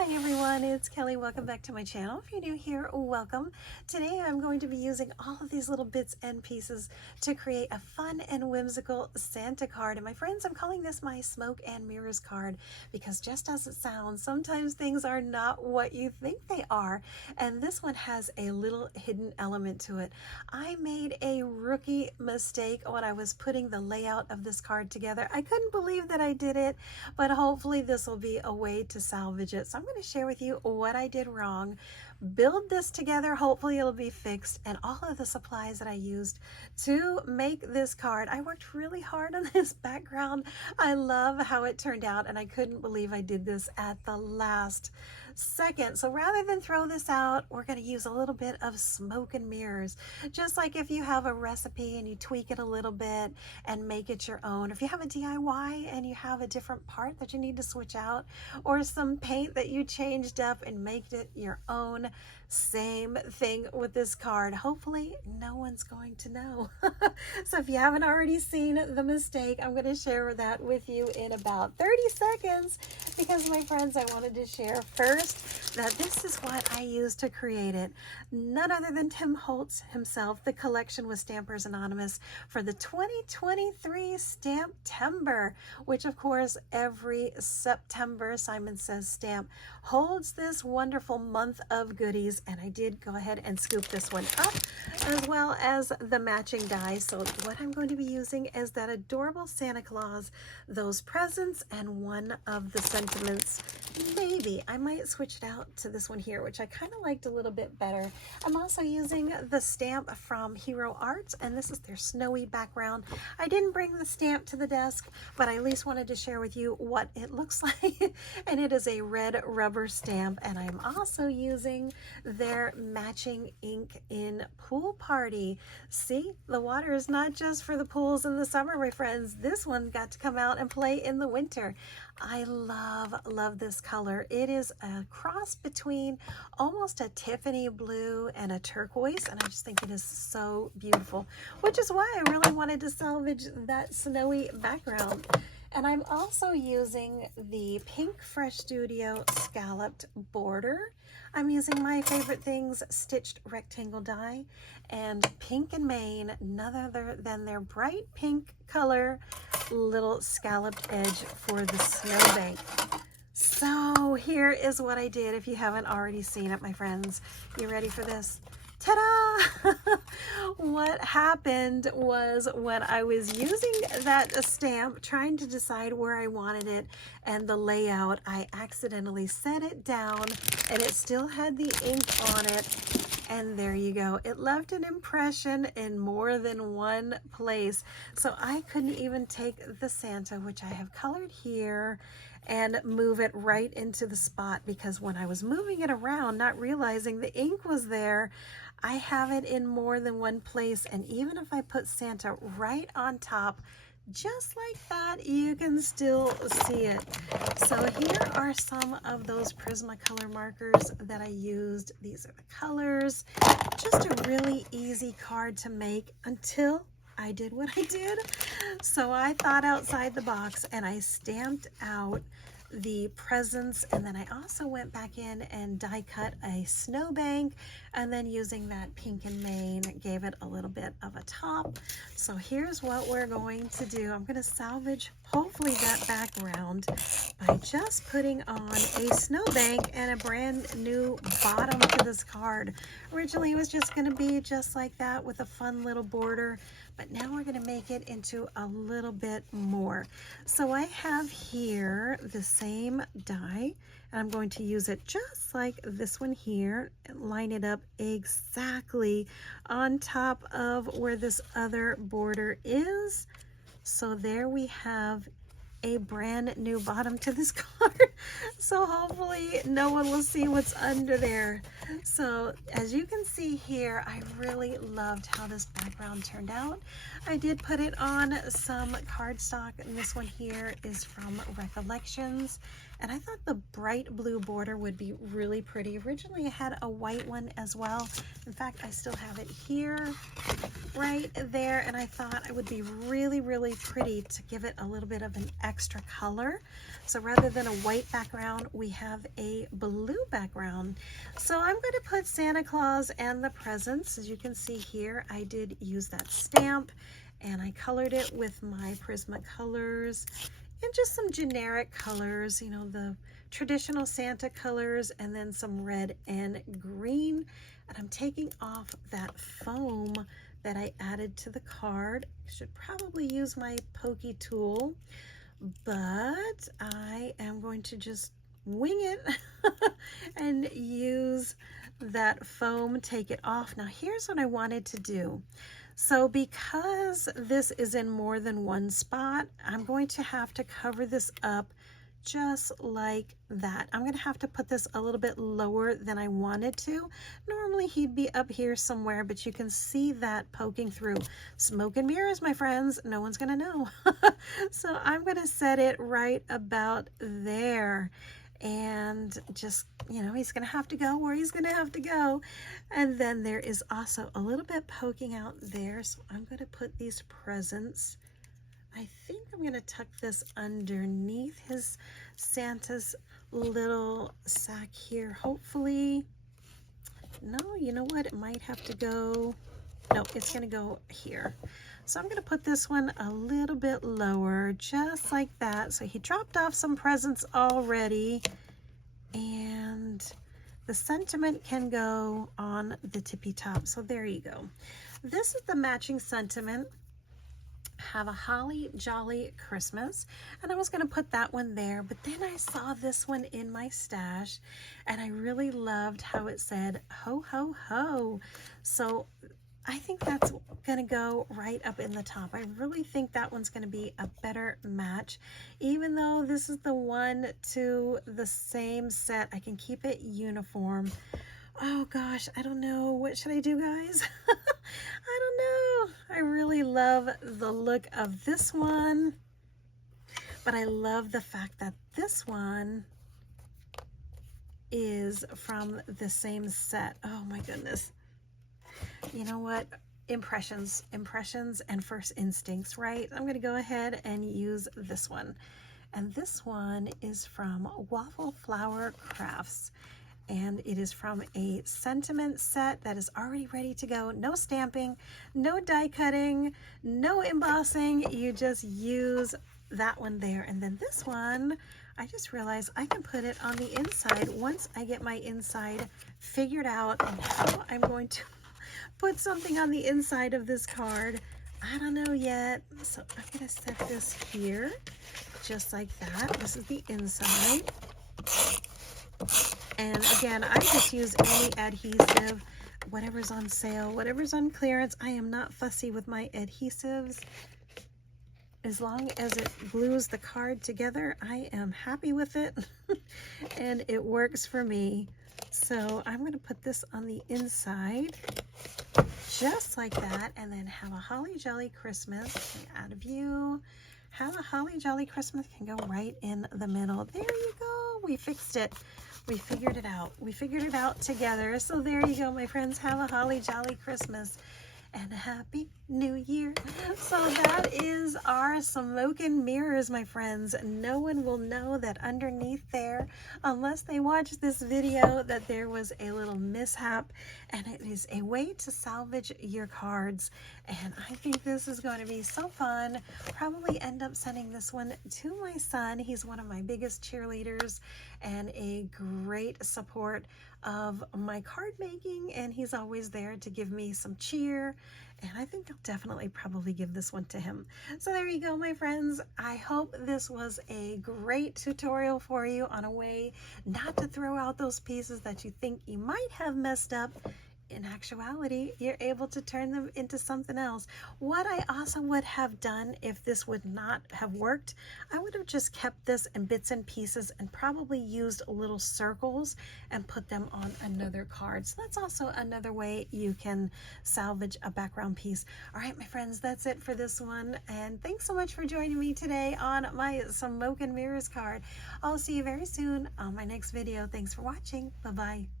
Hi everyone, it's Kelly. Welcome back to my channel. If you're new here, welcome. Today I'm going to be using all of these little bits and pieces to create a fun and whimsical Santa card. And my friends, I'm calling this my smoke and mirrors card because just as it sounds, sometimes things are not what you think they are. And this one has a little hidden element to it. I made a rookie mistake when I was putting the layout of this card together. I couldn't believe that I did it, but hopefully this will be a way to salvage it. So I'm going to share with you what I did wrong, build this together, hopefully it'll be fixed, and all of the supplies that I used to make this card. I worked really hard on this background. I love how it turned out, and I couldn't believe I did this at the last second. So rather than throw this out, we're going to use a little bit of smoke and mirrors. Just like if you have a recipe and you tweak it a little bit and make it your own. If you have a DIY and you have a different part that you need to switch out, or some paint that you changed up and made it your own, same thing with this card. Hopefully no one's going to know. So if you haven't already seen the mistake, I'm going to share that with you in about 30 seconds because, my friends, I wanted to share first that this is what I used to create it. None other than Tim Holtz himself. The collection was Stampers Anonymous for the 2023 Stamptember, which of course every September, Simon Says Stamp holds this wonderful month of goodies, and I did go ahead and scoop this one up as well as the matching die. So what I'm going to be using is that adorable Santa Claus, those presents, and one of the sentiments. Maybe I might switch it out to this one here, which I kind of liked a little bit better. I'm also using the stamp from Hero Arts, and this is their snowy background. I didn't bring the stamp to the desk, but I at least wanted to share with you what it looks like. And it is a red rubber stamp, and I'm also using their matching ink in Pool Party. See, the water is not just for the pools in the summer, my friends. This one got to come out and play in the winter. I love this color. It is a cross between almost a Tiffany blue and a turquoise, and I just think it is so beautiful, which is why I really wanted to salvage that snowy background. And I'm also using the Pink Fresh Studio scalloped border. I'm using my favorite things, stitched rectangle die, and Pink and Main, none other than their bright pink color little scalloped edge for the snowbank. So here is what I did. If you haven't already seen it, my friends, you ready for this? Ta-da! What happened was when I was using that stamp, trying to decide where I wanted it and the layout, I accidentally set it down and it still had the ink on it. And there you go. It left an impression in more than one place. So I couldn't even take the Santa, which I have colored here, and move it right into the spot, because when I was moving it around, not realizing the ink was there, I have it in more than one place. And even if I put Santa right on top, just like that, you can still see it. So here are some of those Prismacolor markers that I used. These are the colors. Just a really easy card to make until I did what I did. So I thought outside the box and I stamped out the presents, and then I also went back in and die cut a snowbank, and then using that Pink and Main gave it a little bit of a top. So here's what we're going to do. I'm going to salvage hopefully that background by just putting on a snowbank and a brand new bottom to this card. Originally it was just going to be just like that with a fun little border, but now we're going to make it into a little bit more. So I have here the same die, and I'm going to use it just like this one here and line it up exactly on top of where this other border is. So there we have a brand new bottom to this card. So hopefully no one will see what's under there. So as you can see here, I really loved how this background turned out. I did put it on some cardstock, and this one here is from Recollections. And I thought the bright blue border would be really pretty. Originally I had a white one as well. In fact, I still have it here, right there, and I thought it would be really, really pretty to give it a little bit of an extra color. So rather than a white background, we have a blue background. So I'm going to put Santa Claus and the presents. As you can see here, I did use that stamp, and I colored it with my Prismacolors and just some generic colors, you know, the traditional Santa colors, and then some red and green. And I'm taking off that foam that I added to the card. I should probably use my pokey tool, but I am going to just wing it and use that foam, take it off. Now here's what I wanted to do. So because this is in more than one spot, I'm going to have to cover this up just like that. I'm going to have to put this a little bit lower than I wanted to. Normally he'd be up here somewhere, but you can see that poking through. Smoke and mirrors, my friends. No one's going to know. So I'm going to set it right about there. And just, you know, he's going to have to go where he's going to have to go. And then there is also a little bit poking out there. So I'm going to put these presents. I think I'm going to tuck this underneath his Santa's little sack here, hopefully. No, you know what? It might have to go. No, it's going to go here. So I'm going to put this one a little bit lower, just like that. So he dropped off some presents already, and the sentiment can go on the tippy top. So there you go. This is the matching sentiment. Have a holly jolly Christmas, and I was going to put that one there, but then I saw this one in my stash and I really loved how it said ho ho ho. So I think that's going to go right up in the top. I really think that one's going to be a better match. Even though this is the one to the same set, I can keep it uniform. Oh gosh, I don't know. What should I do, guys? I don't know. I really love the look of this one, but I love the fact that this one is from the same set. Oh my goodness. You know what? Impressions and first instincts, right? I'm going to go ahead and use this one. And this one is from Waffle Flower Crafts. And it is from a sentiment set that is already ready to go. No stamping, no die cutting, no embossing. You just use that one there. And then this one, I just realized I can put it on the inside once I get my inside figured out and how I'm going to put something on the inside of this card. I don't know yet. So I'm going to set this here just like that. This is the inside. And again, I just use any adhesive, whatever's on sale, whatever's on clearance. I am not fussy with my adhesives. As long as it glues the card together, I am happy with it. And it works for me. So I'm going to put this on the inside, just like that, and then have a holly jolly Christmas. Out of view. Have a holly jolly Christmas can go right in the middle. There you go. We fixed it. We figured it out. We figured it out together. So there you go, my friends. Have a holly jolly Christmas and a happy new year. So that is our smoke and mirrors, my friends. No one will know that underneath there, unless they watch this video, that there was a little mishap, and it is a way to salvage your cards. And I think this is going to be so fun. Probably end up sending this one to my son. He's one of my biggest cheerleaders and a great support of my card making, and he's always there to give me some cheer. And I think I'll definitely probably give this one to him. So there you go, my friends. I hope this was a great tutorial for you on a way not to throw out those pieces that you think you might have messed up in actuality, you're able to turn them into something else. What I also would have done if this would not have worked, I would have just kept this in bits and pieces and probably used little circles and put them on another card. So that's also another way you can salvage a background piece. All right, my friends, that's it for this one. And thanks so much for joining me today on my Smoke and Mirrors card. I'll see you very soon on my next video. Thanks for watching. Bye-bye.